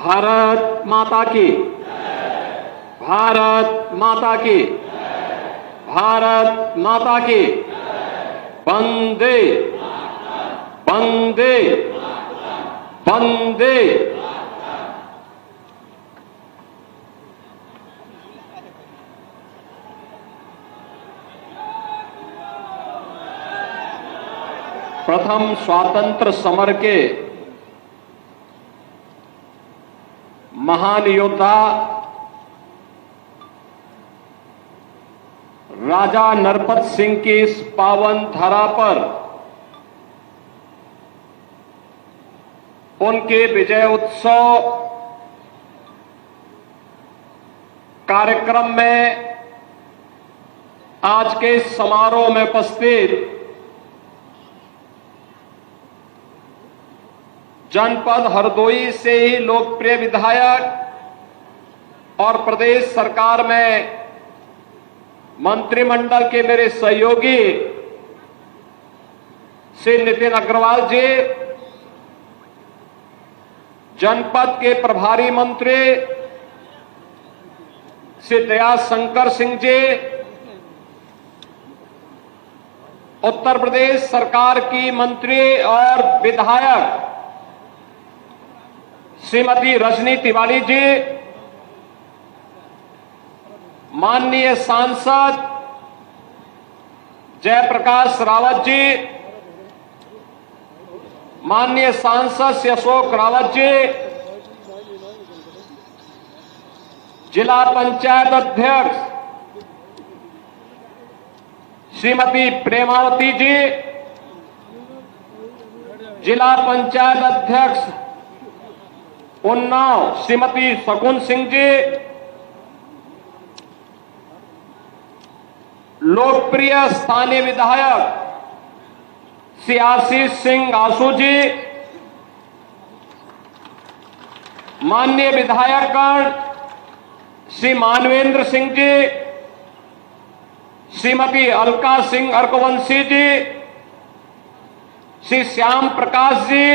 भारत माता की, भारत माता की, भारत माता की। वंदे वंदे वंदे। प्रथम स्वातंत्र समर के महान योद्धा राजा नरपत सिंह की इस पावन धरा पर उनके विजय उत्सव कार्यक्रम में आज के समारोह में उपस्थित जनपद हरदोई से ही लोकप्रिय विधायक और प्रदेश सरकार में मंत्रिमंडल के मेरे सहयोगी श्री नितिन अग्रवाल जी, जनपद के प्रभारी मंत्री श्री दयाशंकर सिंह जी, उत्तर प्रदेश सरकार की मंत्री और विधायक श्रीमती रजनी तिवारी जी, माननीय सांसद जयप्रकाश रावत जी, माननीय सांसद श्री अशोक रावत जी, जिला पंचायत अध्यक्ष श्रीमती प्रेमावती जी, जिला पंचायत अध्यक्ष उन्नाव श्रीमती शगुन सिंह जी, लोकप्रिय स्थानीय विधायक श्री आशीष सिंह आसू जी, माननीय विधायकगण श्री मानवेंद्र सिंह जी, श्रीमती अलका सिंह अर्कवंशी जी, श्री श्याम प्रकाश जी,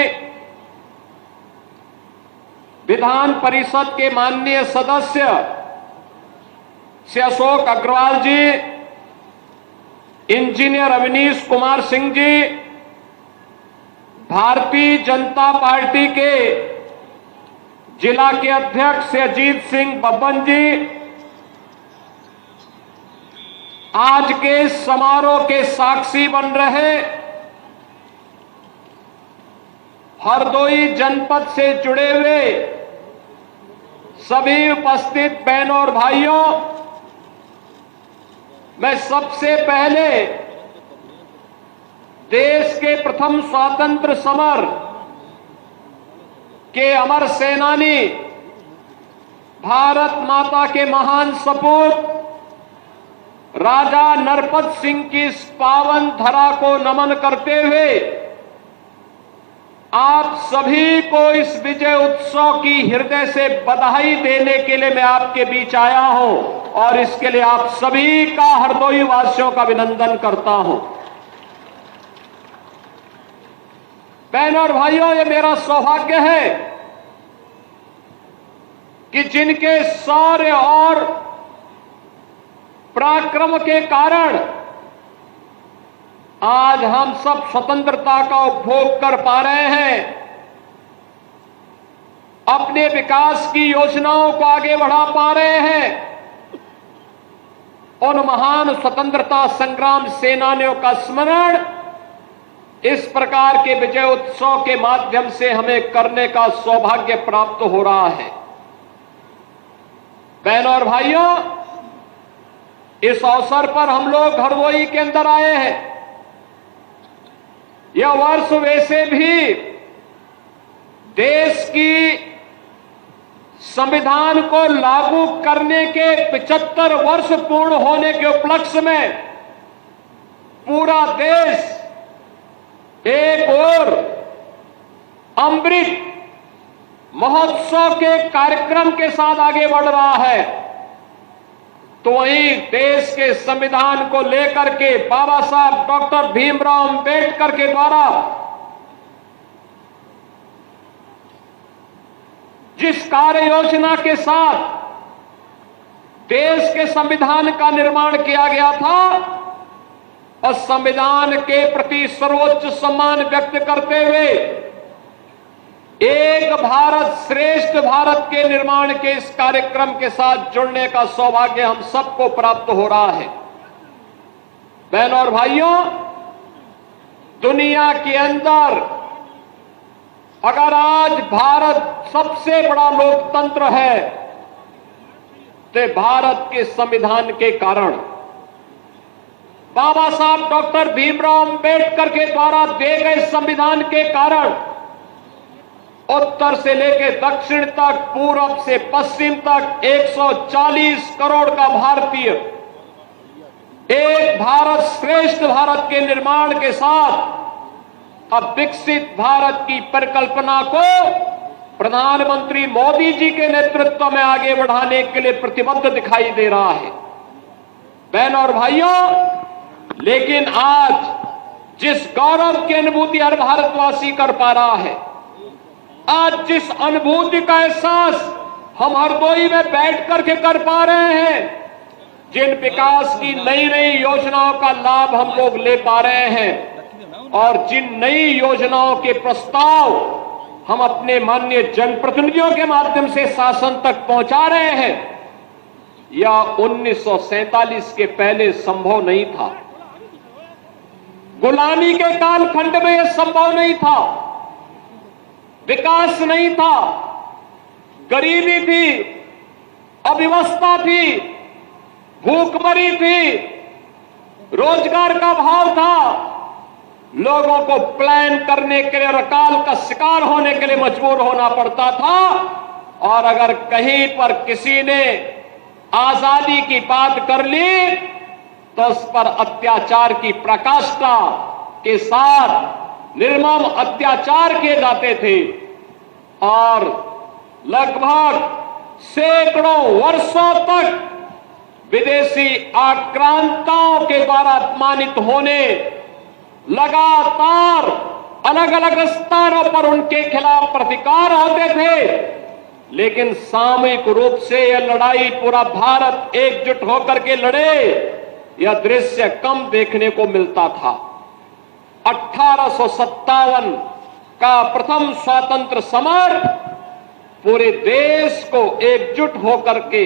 विधान परिषद के माननीय सदस्य श्री अशोक अग्रवाल जी, इंजीनियर अवनीश कुमार सिंह जी, भारतीय जनता पार्टी के जिला के अध्यक्ष श्री अजीत सिंह बब्बन जी, आज के समारोह के साक्षी बन रहे हरदोई जनपद से जुड़े हुए सभी उपस्थित बहनों और भाइयों, मैं सबसे पहले देश के प्रथम स्वातंत्र समर के अमर सेनानी, भारत माता के महान सपूत राजा नरपत सिंह की इस पावन धरा को नमन करते हुए आप सभी को इस विजय उत्सव की हृदय से बधाई देने के लिए मैं आपके बीच आया हूं और इसके लिए आप सभी का हरदोई वासियों का अभिनंदन करता हूं। बहनों और भाइयों, ये मेरा सौभाग्य है कि जिनके शौर्य और पराक्रम के कारण आज हम सब स्वतंत्रता का उपभोग कर पा रहे हैं, अपने विकास की योजनाओं को आगे बढ़ा पा रहे हैं। उन महान स्वतंत्रता संग्राम सेनानियों का स्मरण इस प्रकार के विजय उत्सव के माध्यम से हमें करने का सौभाग्य प्राप्त हो रहा है। बहनों और भाइयों, इस अवसर पर हम लोग हरदोई के अंदर आए हैं। यह वर्ष वैसे भी देश की संविधान को लागू करने के 75 वर्ष पूर्ण होने के उपलक्ष्य में पूरा देश एक ओर अमृत महोत्सव के कार्यक्रम के साथ आगे बढ़ रहा है, तो वहीं देश के संविधान को लेकर के बाबा साहब डॉक्टर भीमराव अंबेडकर के द्वारा जिस कार्य योजना के साथ देश के संविधान का निर्माण किया गया था और संविधान के प्रति सर्वोच्च सम्मान व्यक्त करते हुए एक भारत श्रेष्ठ भारत के निर्माण के इस कार्यक्रम के साथ जुड़ने का सौभाग्य हम सबको प्राप्त हो रहा है। बहनों और भाइयों, दुनिया के अंदर अगर आज भारत सबसे बड़ा लोकतंत्र है तो भारत के संविधान के कारण, बाबा साहब डॉक्टर भीमराव अंबेडकर के द्वारा दिए गए संविधान के कारण उत्तर से लेकर दक्षिण तक, पूरब से पश्चिम तक 140 करोड़ का भारतीय एक भारत श्रेष्ठ भारत के निर्माण के साथ अब विकसित भारत की परिकल्पना को प्रधानमंत्री मोदी जी के नेतृत्व में आगे बढ़ाने के लिए प्रतिबद्ध दिखाई दे रहा है। बहनों और भाइयों, लेकिन आज जिस गौरव की अनुभूति हर भारतवासी कर पा रहा है, आज जिस अनुभूति का एहसास हम हरदोई में बैठ करके कर पा रहे हैं, जिन विकास की नई नई योजनाओं का लाभ हम लोग ले पा रहे हैं और जिन नई योजनाओं के प्रस्ताव हम अपने माननीय जनप्रतिनिधियों के माध्यम से शासन तक पहुंचा रहे हैं, यह 1947 के पहले संभव नहीं था। गुलामी के कालखंड में यह संभव नहीं था। विकास नहीं था, गरीबी थी, अव्यवस्था थी, भूखमरी थी, रोजगार का अभाव था, लोगों को प्लान करने के लिए अकाल का शिकार होने के लिए मजबूर होना पड़ता था। और अगर कहीं पर किसी ने आजादी की बात कर ली तो उस पर अत्याचार की प्रकाष्ठा के साथ निर्मम अत्याचार किए जाते थे और लगभग सैकड़ों वर्षों तक विदेशी आक्रांताओं के द्वारा अपमानित होने, लगातार अलग अलग स्थानों पर उनके खिलाफ प्रतिकार होते थे। लेकिन सामूहिक रूप से यह लड़ाई पूरा भारत एकजुट होकर के लड़े, यह दृश्य कम देखने को मिलता था। 1857 का प्रथम स्वतंत्र समर पूरे देश को एकजुट होकर के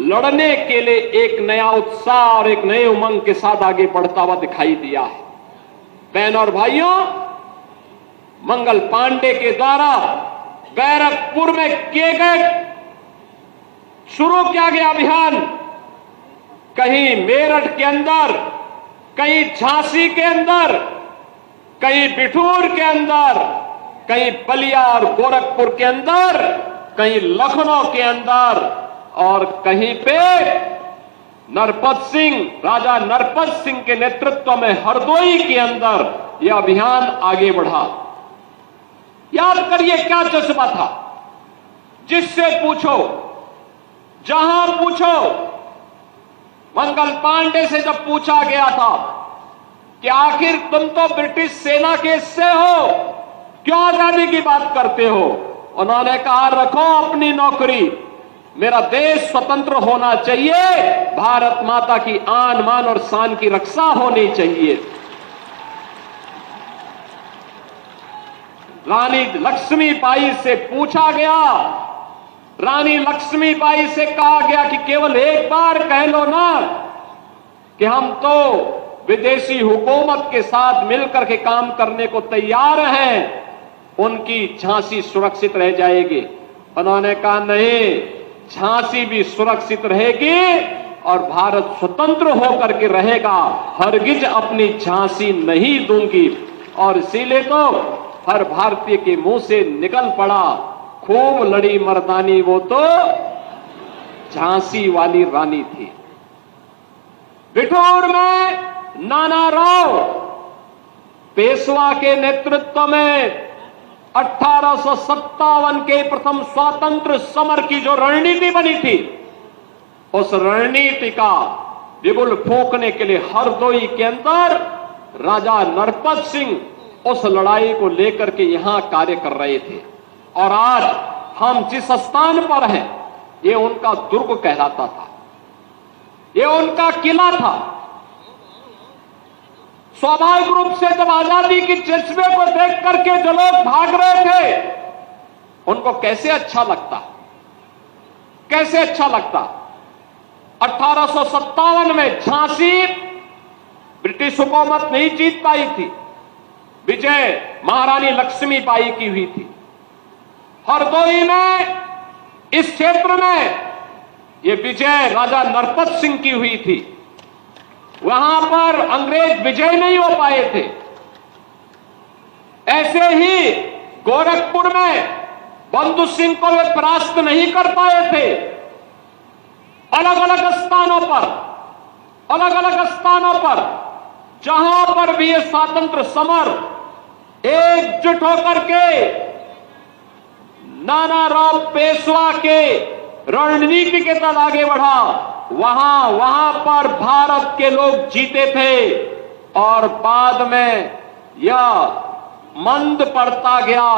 लड़ने के लिए एक नया उत्साह और एक नए उमंग के साथ आगे बढ़ता हुआ दिखाई दिया है। बहनों और भाइयों, मंगल पांडे के द्वारा बैरकपुर में किए गए शुरू किया गया अभियान कहीं मेरठ के अंदर, कहीं झांसी के अंदर, कहीं बिठूर के अंदर, कहीं बलिया और गोरखपुर के अंदर, कहीं लखनऊ के अंदर और कहीं पे राजा नरपत सिंह के नेतृत्व में हरदोई के अंदर यह अभियान आगे बढ़ा। याद करिए क्या जज्बा था। जिससे पूछो, जहां पूछो, मंगल पांडे से जब पूछा गया था कि आखिर तुम तो ब्रिटिश सेना के हिस्से हो, क्यों आजादी की बात करते हो, उन्होंने कहा रखो अपनी नौकरी, मेरा देश स्वतंत्र होना चाहिए, भारत माता की आन मान और शान की रक्षा होनी चाहिए। रानी लक्ष्मीबाई से पूछा गया, रानी लक्ष्मीबाई से कहा गया कि केवल एक बार कह लो ना कि हम तो विदेशी हुकूमत के साथ मिलकर के काम करने को तैयार हैं, उनकी झांसी सुरक्षित रह जाएगी। उन्होंने कहा नहीं, झांसी भी सुरक्षित रहेगी और भारत स्वतंत्र होकर के रहेगा, हरगिज अपनी झांसी नहीं दूंगी। और इसीलिए तो हर भारतीय के मुंह से निकल पड़ा, खूब लड़ी मर्दानी वो तो झांसी वाली रानी थी। बिठूर में नाना राव पेशवा के नेतृत्व में 1857 के प्रथम स्वातंत्र समर की जो रणनीति बनी थी, उस रणनीति का बिगुल फूंकने के लिए हरदोई के अंदर राजा नरपत सिंह उस लड़ाई को लेकर के यहां कार्य कर रहे थे। और आज हम जिस स्थान पर हैं, ये उनका दुर्ग कहलाता था, ये उनका किला था। स्वाभाविक रूप से जब आजादी की जज्बे को देख करके जो लोग भाग रहे थे, उनको कैसे अच्छा लगता, कैसे अच्छा लगता। 1857 में झांसी ब्रिटिश हुकूमत नहीं जीत पाई थी, विजय महारानी लक्ष्मीबाई की हुई थी। हरदोई में, इस क्षेत्र में ये विजय राजा नरपत सिंह की हुई थी। वहां पर अंग्रेज विजय नहीं हो पाए थे। ऐसे ही गोरखपुर में बंधु सिंह को वे परास्त नहीं कर पाए थे। अलग अलग स्थानों पर जहां पर भी ये स्वातंत्र समर एकजुट होकर के नानाराव पेशवा के रणनीति के तहत आगे बढ़ा, वहां पर भारत के लोग जीते थे। और बाद में यह मंद पड़ता गया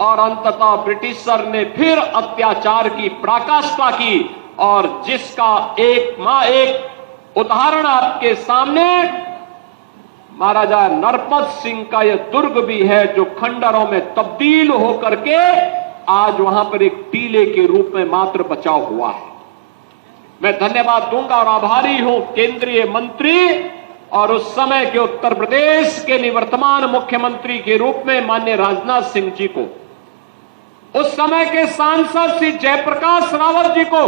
और अंततः ब्रिटिशर ने फिर अत्याचार की पराकाष्ठा की। और जिसका एक उदाहरण आपके सामने महाराजा नरपत सिंह का यह दुर्ग भी है, जो खंडरों में तब्दील होकर के आज वहां पर एक टीले के रूप में मात्र बचा हुआ है। मैं धन्यवाद दूंगा और आभारी हूं केंद्रीय मंत्री और उस समय के उत्तर प्रदेश के निवर्तमान मुख्यमंत्री के रूप में माननीय राजनाथ सिंह जी को, उस समय के सांसद श्री जयप्रकाश रावत जी को,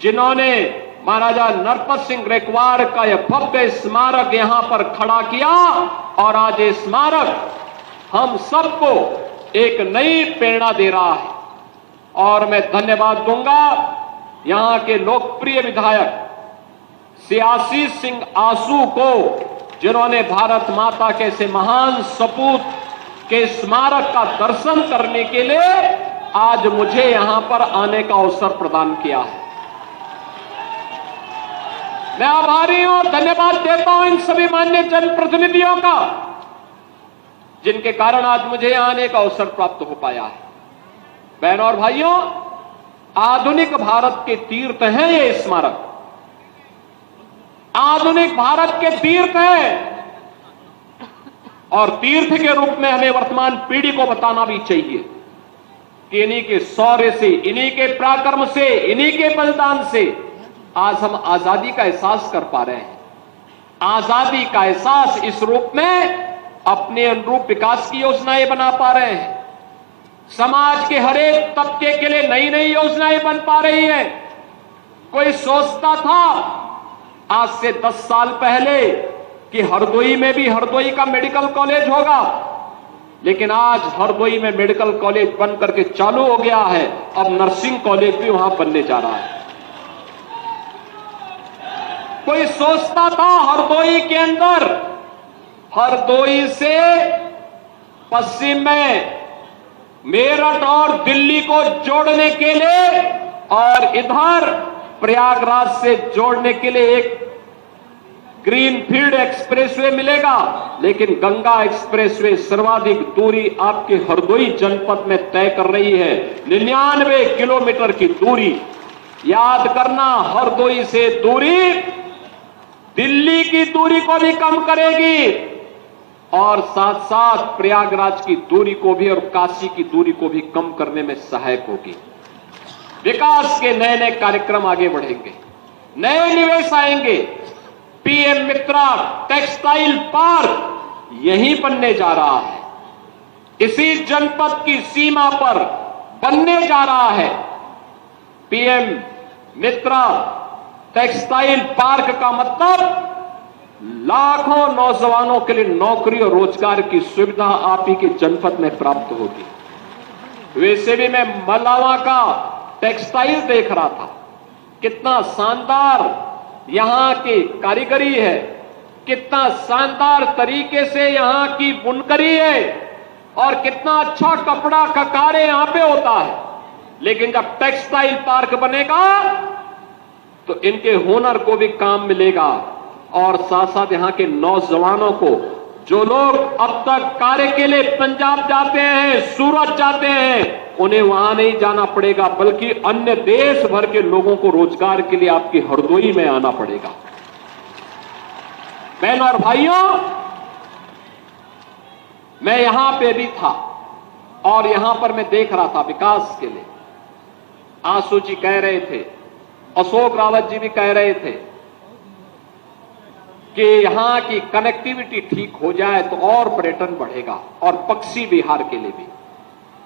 जिन्होंने महाराजा नरपत सिंह ग्रेकवार का यह भव्य स्मारक यहां पर खड़ा किया। और आज ये स्मारक हम सबको एक नई प्रेरणा दे रहा है। और मैं धन्यवाद दूंगा यहां के लोकप्रिय विधायक श्री आशीष सिंह आसू को, जिन्होंने भारत माता के ऐसे महान सपूत के स्मारक का दर्शन करने के लिए आज मुझे यहां पर आने का अवसर प्रदान किया है। मैं आभारी हूं, धन्यवाद देता हूं इन सभी मान्य जनप्रतिनिधियों का, जिनके कारण आज मुझे यहां आने का अवसर प्राप्त हो पाया है। बहनों और भाइयों, आधुनिक भारत के तीर्थ हैं ये स्मारक, आधुनिक भारत के तीर्थ हैं। और तीर्थ के रूप में हमें वर्तमान पीढ़ी को बताना भी चाहिए कि इन्हीं के शौर्य से, इन्हीं के पराक्रम से, इन्हीं के बलिदान से आज हम आजादी का एहसास कर पा रहे हैं। आजादी का एहसास इस रूप में अपने अनुरूप विकास की योजनाएं बना पा रहे हैं। समाज के हर एक तबके के लिए नई नई योजनाएं बन पा रही है। कोई सोचता था आज से 10 साल पहले कि हरदोई में भी हरदोई का मेडिकल कॉलेज होगा, लेकिन आज हरदोई में मेडिकल कॉलेज बन करके चालू हो गया है। अब नर्सिंग कॉलेज भी वहां बनने जा रहा है। कोई सोचता था हरदोई के अंदर, हरदोई से पश्चिम में मेरठ और दिल्ली को जोड़ने के लिए और इधर प्रयागराज से जोड़ने के लिए एक ग्रीनफील्ड एक्सप्रेसवे मिलेगा, लेकिन गंगा एक्सप्रेसवे सर्वाधिक दूरी आपके हरदोई जनपद में तय कर रही है, 99 किलोमीटर की दूरी। याद करना, हरदोई से दूरी दिल्ली की दूरी को भी कम करेगी और साथ साथ प्रयागराज की दूरी को भी और काशी की दूरी को भी कम करने में सहायक होगी। विकास के नए नए कार्यक्रम आगे बढ़ेंगे, नए निवेश आएंगे। पीएम मित्रा टेक्सटाइल पार्क यहीं बनने जा रहा है, इसी जनपद की सीमा पर बनने जा रहा है। पीएम मित्रा टेक्सटाइल पार्क का मतलब लाखों नौजवानों के लिए नौकरी और रोजगार की सुविधा आप ही के जनपद में प्राप्त होगी। वैसे भी मैं मलावा का टेक्सटाइल देख रहा था, कितना शानदार यहां की कारीगरी है, कितना शानदार तरीके से यहां की बुनकरी है और कितना अच्छा कपड़ा का कार्य यहां पे होता है। लेकिन जब टेक्सटाइल पार्क बनेगा तो इनके हुनर को भी काम मिलेगा और साथ साथ यहां के नौजवानों को जो लोग अब तक कार्य के लिए पंजाब जाते हैं, सूरत जाते हैं, उन्हें वहां नहीं जाना पड़ेगा, बल्कि अन्य देश भर के लोगों को रोजगार के लिए आपकी हरदोई में आना पड़ेगा। बहनों और भाइयों, मैं यहां पे भी था और यहां पर मैं देख रहा था विकास के लिए। आंसू जी कह रहे थे, अशोक रावत जी भी कह रहे थे कि यहां की कनेक्टिविटी ठीक हो जाए तो और पर्यटन बढ़ेगा, और पक्षी बिहार के लिए भी।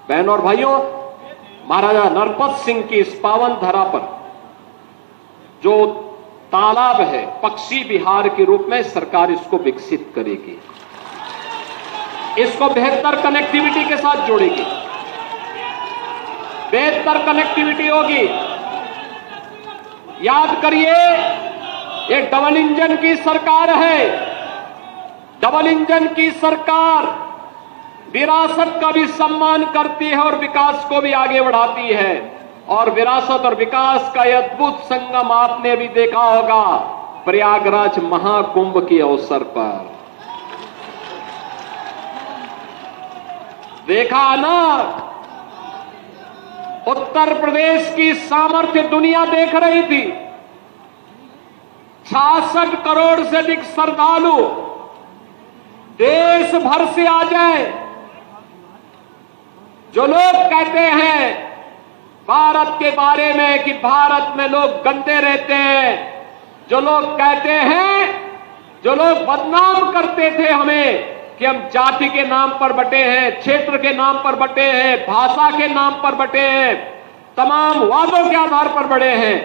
बहनों और भाइयों, महाराजा नरपत सिंह की इस पावन धरा पर जो तालाब है, पक्षी बिहार के रूप में सरकार इसको विकसित करेगी, इसको बेहतर कनेक्टिविटी के साथ जोड़ेगी, बेहतर कनेक्टिविटी होगी। याद करिए, ये डबल इंजन की सरकार है। डबल इंजन की सरकार विरासत का भी सम्मान करती है और विकास को भी आगे बढ़ाती है। और विरासत और विकास का यह अद्भुत संगम आपने भी देखा होगा प्रयागराज महाकुंभ के अवसर पर। देखा ना, उत्तर प्रदेश की सामर्थ्य दुनिया देख रही थी। 66 करोड़ से अधिक श्रद्धालु देश भर से आ जाए। जो लोग कहते हैं भारत के बारे में कि भारत में लोग गंदे रहते हैं, जो लोग कहते हैं, जो लोग बदनाम करते थे हमें कि हम जाति के नाम पर बटे हैं, क्षेत्र के नाम पर बटे हैं, भाषा के नाम पर बटे हैं, तमाम वादों के आधार पर बड़े हैं,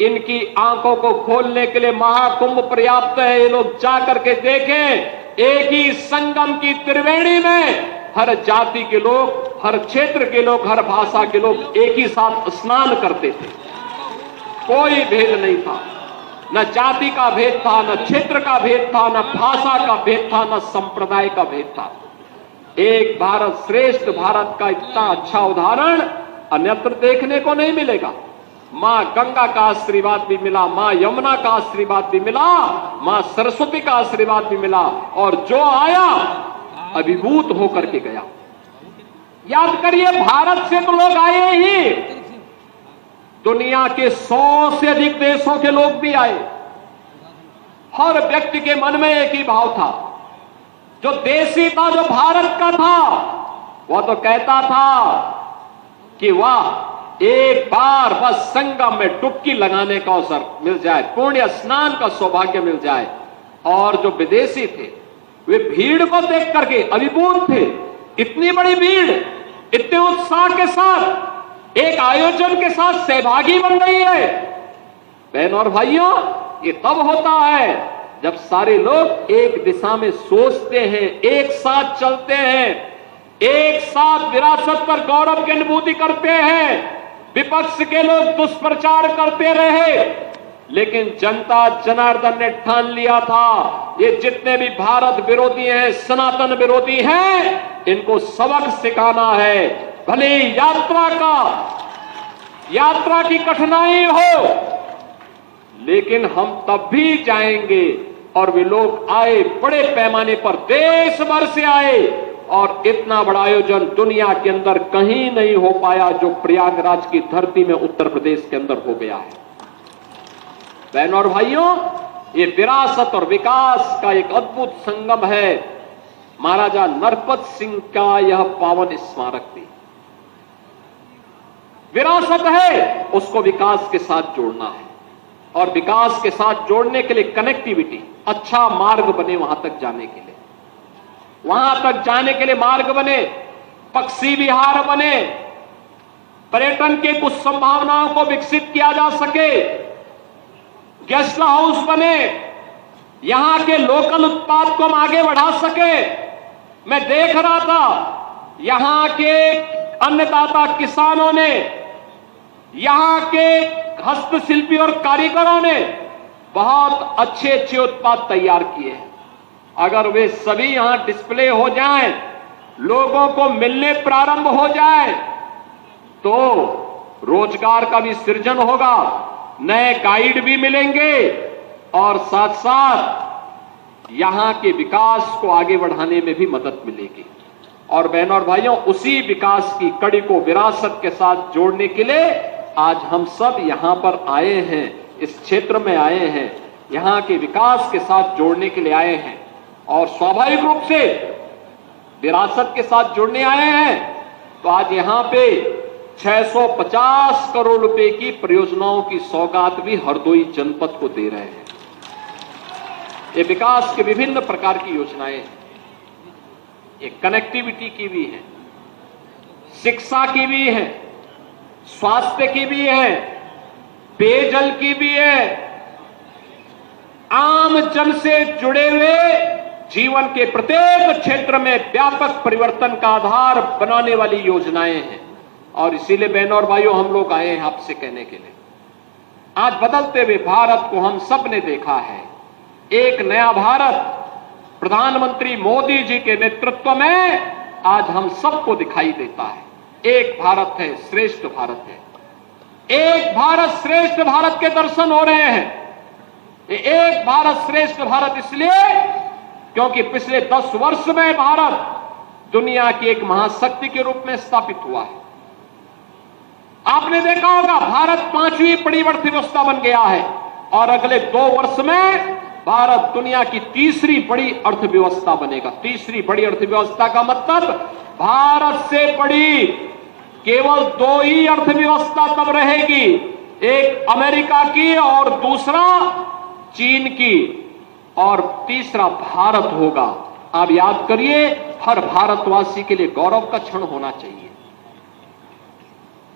इनकी आंखों को खोलने के लिए महाकुंभ पर्याप्त है। ये लोग जाकर के देखें, एक ही संगम की त्रिवेणी में हर जाति के लोग, हर क्षेत्र के लोग, हर भाषा के लोग एक ही साथ स्नान करते थे। कोई भेद नहीं था, न जाति का भेद था, न क्षेत्र का भेद था, न भाषा का भेद था, न संप्रदाय का भेद था। एक भारत श्रेष्ठ भारत का इतना अच्छा उदाहरण अन्यत्र देखने को नहीं मिलेगा। मां गंगा का आशीर्वाद भी मिला, मां यमुना का आशीर्वाद भी मिला, मां सरस्वती का आशीर्वाद भी मिला, और जो आया अभिभूत होकर के गया। याद करिए, भारत से तो लोग आए ही, दुनिया के 100 से अधिक देशों के लोग भी आए। हर व्यक्ति के मन में एक ही भाव था, जो देशी था, जो भारत का था, वह तो कहता था कि वाह, एक बार बस संगम में डुबकी लगाने का अवसर मिल जाए, पुण्य स्नान का सौभाग्य मिल जाए। और जो विदेशी थे वे भीड़ को देख करके अभिभूत थे। इतनी बड़ी भीड़, इतने उत्साह के साथ, एक आयोजन के साथ सहभागी बन रही है। बहनों और भाइयों, ये तब होता है जब सारे लोग एक दिशा में सोचते हैं, एक साथ चलते हैं, एक साथ विरासत पर गौरव की अनुभूति करते हैं। विपक्ष के लोग दुष्प्रचार करते रहे, लेकिन जनता जनार्दन ने ठान लिया था, ये जितने भी भारत विरोधी हैं, सनातन विरोधी हैं, इनको सबक सिखाना है। भले यात्रा की कठिनाई हो, लेकिन हम तब भी जाएंगे। और वे लोग आए, बड़े पैमाने पर देश भर से आए, और इतना बड़ा आयोजन दुनिया के अंदर कहीं नहीं हो पाया जो प्रयागराज की धरती में उत्तर प्रदेश के अंदर हो गया है। बहनों और भाइयों, ये विरासत और विकास का एक अद्भुत संगम है। महाराजा नरपत सिंह का यह पावन स्मारक भी विरासत है, उसको विकास के साथ जोड़ना है। और विकास के साथ जोड़ने के लिए कनेक्टिविटी, अच्छा मार्ग बने वहां तक जाने के लिए, वहां तक जाने के लिए मार्ग बने, पक्षी विहार बने, पर्यटन के कुछ संभावनाओं को विकसित किया जा सके, गेस्ट हाउस बने, यहां के लोकल उत्पाद को हम आगे बढ़ा सके। मैं देख रहा था यहां के अन्नदाता किसानों ने, यहां के हस्तशिल्पी और कारीगरों ने बहुत अच्छे अच्छे उत्पाद तैयार किए हैं। अगर वे सभी यहां डिस्प्ले हो जाएं, लोगों को मिलने प्रारंभ हो जाए, तो रोजगार का भी सृजन होगा, नए गाइड भी मिलेंगे, और साथ साथ यहां के विकास को आगे बढ़ाने में भी मदद मिलेगी। और बहनों और भाइयों, उसी विकास की कड़ी को विरासत के साथ जोड़ने के लिए आज हम सब यहां पर आए हैं, इस क्षेत्र में आए हैं, यहां के विकास के साथ जोड़ने के लिए आए हैं और स्वाभाविक रूप से विरासत के साथ जुड़ने आए हैं। तो आज यहां पे 650 करोड़ रुपए की परियोजनाओं की सौगात भी हरदोई जनपद को दे रहे हैं। ये विकास के विभिन्न प्रकार की योजनाएं हैं, ये कनेक्टिविटी की भी है, शिक्षा की भी है, स्वास्थ्य की भी है, पेयजल की भी है, आम जन से जुड़े हुए जीवन के प्रत्येक क्षेत्र में व्यापक परिवर्तन का आधार बनाने वाली योजनाएं हैं। और इसीलिए बहनों और भाइयों, हम लोग आए हैं आपसे कहने के लिए, आज बदलते हुए भारत को हम सब ने देखा है। एक नया भारत प्रधानमंत्री मोदी जी के नेतृत्व में आज हम सबको दिखाई देता है। एक भारत है, श्रेष्ठ भारत है। एक भारत श्रेष्ठ भारत के दर्शन हो रहे हैं। एक भारत श्रेष्ठ भारत इसलिए क्योंकि पिछले 10 वर्ष में भारत दुनिया की एक महाशक्ति के रूप में स्थापित हुआ है। आपने देखा होगा, भारत 5वीं बड़ी अर्थव्यवस्था बन गया है और अगले 2 वर्ष में भारत दुनिया की 3री बड़ी अर्थव्यवस्था बनेगा। 3री बड़ी अर्थव्यवस्था का मतलब भारत से बड़ी केवल 2 ही अर्थव्यवस्था तब रहेगी, एक अमेरिका की और दूसरा चीन की, और तीसरा भारत होगा। आप याद करिए, हर भारतवासी के लिए गौरव का क्षण होना चाहिए।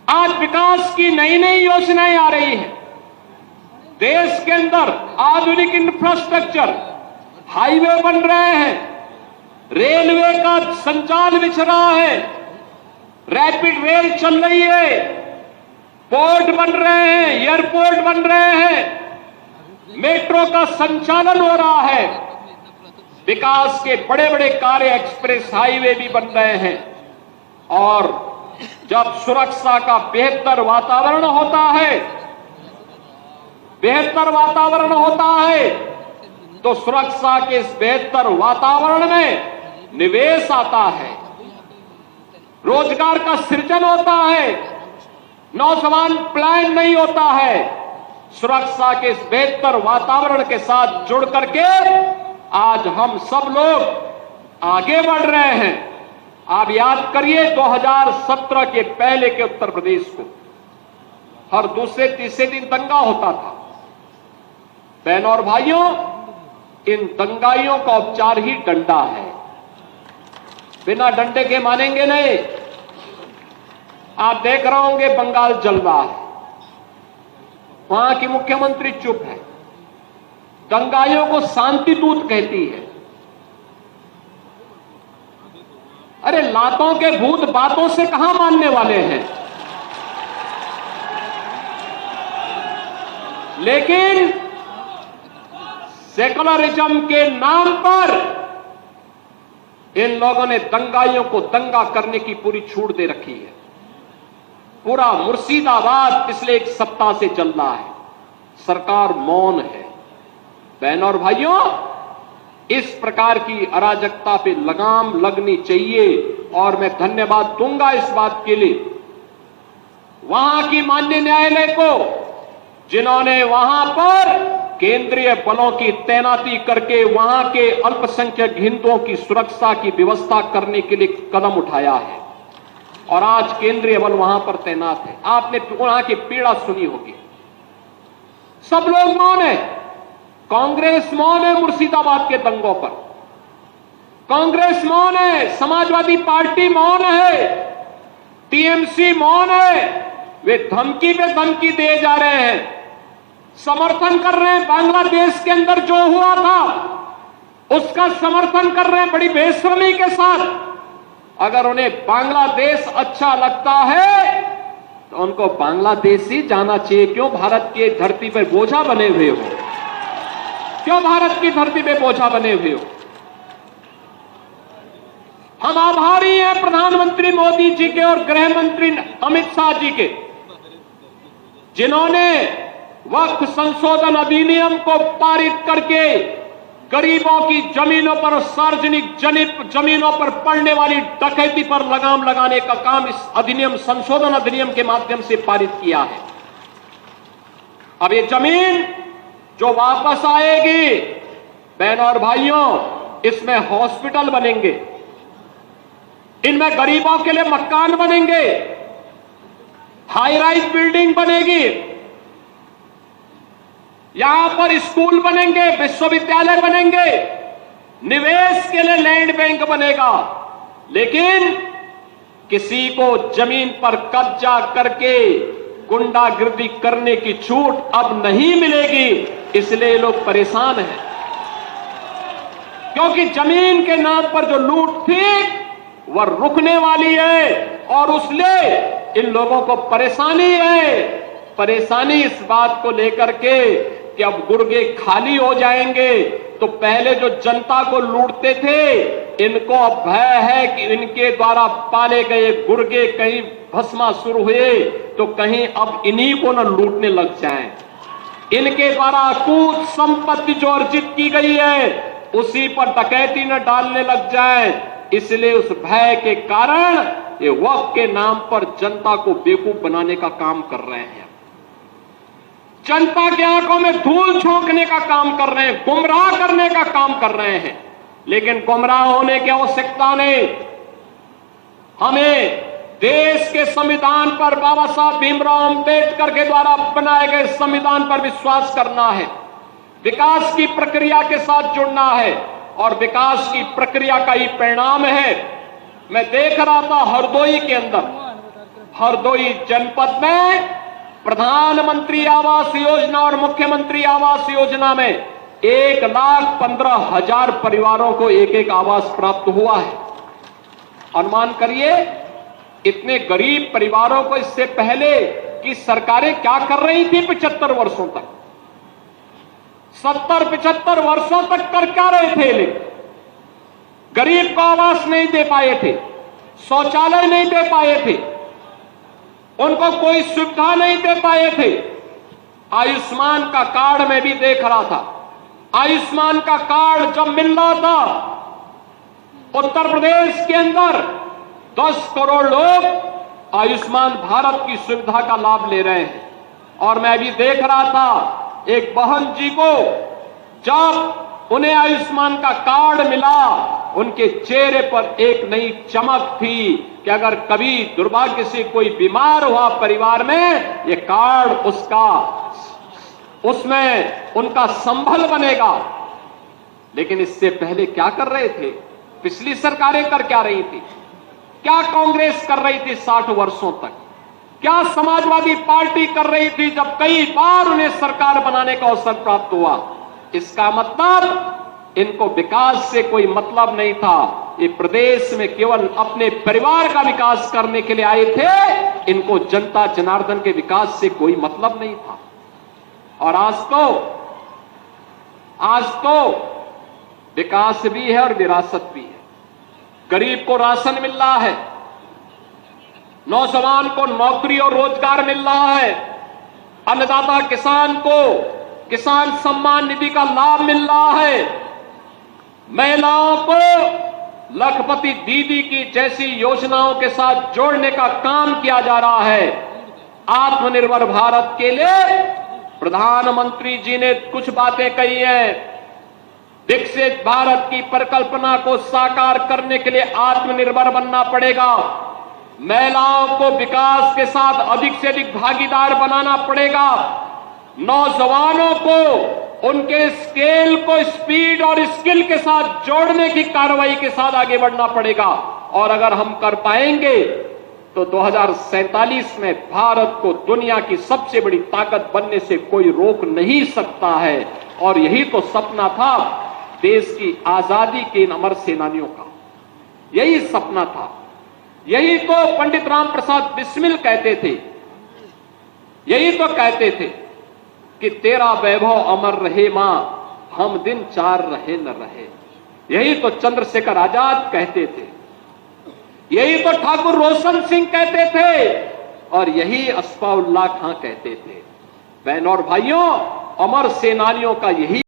आज विकास की नई नई योजनाएं आ रही हैं। देश के अंदर आधुनिक इंफ्रास्ट्रक्चर, हाईवे बन रहे हैं, रेलवे का संचार बिछ रहा है, रैपिड रेल चल रही है, पोर्ट बन रहे हैं, एयरपोर्ट बन रहे हैं, मेट्रो का संचालन हो रहा है, विकास के बड़े बड़े कार्य, एक्सप्रेस हाईवे भी बन रहे हैं। और जब सुरक्षा का बेहतर वातावरण होता है, बेहतर वातावरण होता है, तो सुरक्षा के इस बेहतर वातावरण में निवेश आता है, रोजगार का सृजन होता है, नौजवान प्लान नहीं होता है। सुरक्षा के इस बेहतर वातावरण के साथ जुड़ करके आज हम सब लोग आगे बढ़ रहे हैं। आप याद करिए, 2017 के पहले के उत्तर प्रदेश को हर दूसरे तीसरे दिन दंगा होता था। बहनों और भाइयों, इन दंगाइयों का उपचार ही डंडा है। बिना डंडे के मानेंगे नहीं। आप देख रहे होंगे, बंगाल जल रहा है, वहां की मुख्यमंत्री चुप है, दंगाइयों को शांति दूत कहती है। अरे लातों के भूत बातों से कहां मानने वाले हैं। लेकिन सेकुलरिज्म के नाम पर इन लोगों ने दंगाइयों को दंगा करने की पूरी छूट दे रखी है। पूरा मुर्शिदाबाद पिछले 1 सप्ताह से चल रहा है, सरकार मौन है। बहनों और भाइयों, इस प्रकार की अराजकता पे लगाम लगनी चाहिए और मैं धन्यवाद दूंगा इस बात के लिए वहां की माननीय न्यायालय को, जिन्होंने वहां पर केंद्रीय बलों की तैनाती करके वहां के अल्पसंख्यक हिंदुओं की सुरक्षा की व्यवस्था करने के लिए कदम उठाया है और आज केंद्रीय बल वहां पर तैनात है। आपने वहां की पीड़ा सुनी होगी। सब लोग मौन है, कांग्रेस मौन है मुर्शिदाबाद के दंगों पर, कांग्रेस मौन है, समाजवादी पार्टी मौन है, टीएमसी मौन है। वे धमकी पे धमकी दिए जा रहे हैं, समर्थन कर रहे हैं। बांग्लादेश के अंदर जो हुआ था उसका समर्थन कर रहे हैं बड़ी बेशर्मी के साथ। अगर उन्हें बांग्लादेश अच्छा लगता है तो उनको बांग्लादेश ही जाना चाहिए। क्यों भारत की धरती पर बोझा बने हुए हो? क्यों भारत की धरती पे बोझा बने हुए हो? हम आभारी हैं प्रधानमंत्री मोदी जी के और गृह मंत्री अमित शाह जी के, जिन्होंने वक्फ संशोधन अधिनियम को पारित करके गरीबों की जमीनों पर, सार्वजनिक जमीनों पर पड़ने वाली डकैती पर लगाम लगाने का काम इस अधिनियम, संशोधन अधिनियम के माध्यम से पारित किया है। अब ये जमीन जो वापस आएगी, बहनों और भाइयों, इसमें हॉस्पिटल बनेंगे, इनमें गरीबों के लिए मकान बनेंगे, हाई राइज बिल्डिंग बनेगी, यहां पर स्कूल बनेंगे, विश्वविद्यालय बनेंगे, निवेश के लिए लैंड बैंक बनेगा। लेकिन किसी को जमीन पर कब्जा करके गुंडागिर्दी करने की छूट अब नहीं मिलेगी। इसलिए लोग परेशान हैं, क्योंकि जमीन के नाम पर जो लूट थी वह रुकने वाली है और उसलिए इन लोगों को परेशानी है। परेशानी इस बात को लेकर के कि अब गुर्गे खाली हो जाएंगे, तो पहले जो जनता को लूटते थे, इनको अब भय है कि इनके द्वारा पाले गए गुर्गे कहीं भस्मासुर हुए तो कहीं अब इन्हीं को न लूटने लग जाएं। इनके द्वारा अकूत संपत्ति जो अर्जित की गई है उसी पर डकैती न डालने लग जाए। इसलिए उस भय के कारण ये वक्फ के नाम पर जनता को बेवकूफ बनाने का काम कर रहे हैं, जनता की आंखों में धूल झोंकने का काम कर रहे हैं, गुमराह करने का काम कर रहे हैं। लेकिन गुमराह होने की आवश्यकता नहीं। हमें देश के संविधान पर, बाबा साहब भीमराव अंबेडकर के द्वारा बनाए गए संविधान पर विश्वास करना है, विकास की प्रक्रिया के साथ जुड़ना है और विकास की प्रक्रिया का ही परिणाम है। मैं देख रहा था हरदोई के अंदर, हरदोई जनपद में प्रधानमंत्री आवास योजना और मुख्यमंत्री आवास योजना में 1,15,000 परिवारों को एक एक आवास प्राप्त हुआ है। अनुमान करिए इतने गरीब परिवारों को इससे पहले की सरकारें क्या कर रही थी 75 वर्षों तक, 70-75 वर्षों तक कर क्या रहे थे। लेकिन गरीब को आवास नहीं दे पाए थे, शौचालय नहीं दे पाए थे, उनको कोई सुविधा नहीं दे पाए थे। आयुष्मान का कार्ड मैं भी देख रहा था, आयुष्मान का कार्ड जब मिल रहा था उत्तर प्रदेश के अंदर 10 करोड़ लोग आयुष्मान भारत की सुविधा का लाभ ले रहे हैं। और मैं भी देख रहा था एक बहन जी को जब उन्हें आयुष्मान का कार्ड मिला, उनके चेहरे पर एक नई चमक थी कि अगर कभी दुर्भाग्य से कोई बीमार हुआ परिवार में, ये कार्ड उसमें उनका संबल बनेगा। लेकिन इससे पहले क्या कर रहे थे, पिछली सरकारें कर क्या रही थी, क्या कांग्रेस कर रही थी 60 वर्षों तक, क्या समाजवादी पार्टी कर रही थी जब कई बार उन्हें सरकार बनाने का अवसर प्राप्त हुआ। इसका मतलब इनको विकास से कोई मतलब नहीं था, ये प्रदेश में केवल अपने परिवार का विकास करने के लिए आए थे, इनको जनता जनार्दन के विकास से कोई मतलब नहीं था। और आज तो विकास भी है और विरासत भी है। गरीब को राशन मिल रहा है, नौजवान को नौकरी और रोजगार मिल रहा है, अन्नदाता किसान को किसान सम्मान निधि का लाभ मिल रहा है, महिलाओं को लखपति दीदी की जैसी योजनाओं के साथ जोड़ने का काम किया जा रहा है। आत्मनिर्भर भारत के लिए प्रधानमंत्री जी ने कुछ बातें कही हैं। विकसित भारत की परिकल्पना को साकार करने के लिए आत्मनिर्भर बनना पड़ेगा, महिलाओं को विकास के साथ अधिक से अधिक भागीदार बनाना पड़ेगा, नौजवानों को उनके स्केल को स्पीड और स्किल के साथ जोड़ने की कार्रवाई के साथ आगे बढ़ना पड़ेगा। और अगर हम कर पाएंगे तो 2047 में भारत को दुनिया की सबसे बड़ी ताकत बनने से कोई रोक नहीं सकता है। और यही तो सपना था देश की आजादी के इन अमर सेनानियों का, यही सपना था, यही तो पंडित राम प्रसाद बिस्मिल कहते थे, यही तो कहते थे कि तेरा वैभव अमर रहे मां, हम दिन चार रहे न रहे। यही तो चंद्रशेखर आजाद कहते थे, यही तो ठाकुर रोशन सिंह कहते थे और यही अस्फाउल्लाह खां कहते थे। बहनों और भाइयों, अमर सेनानियों का यही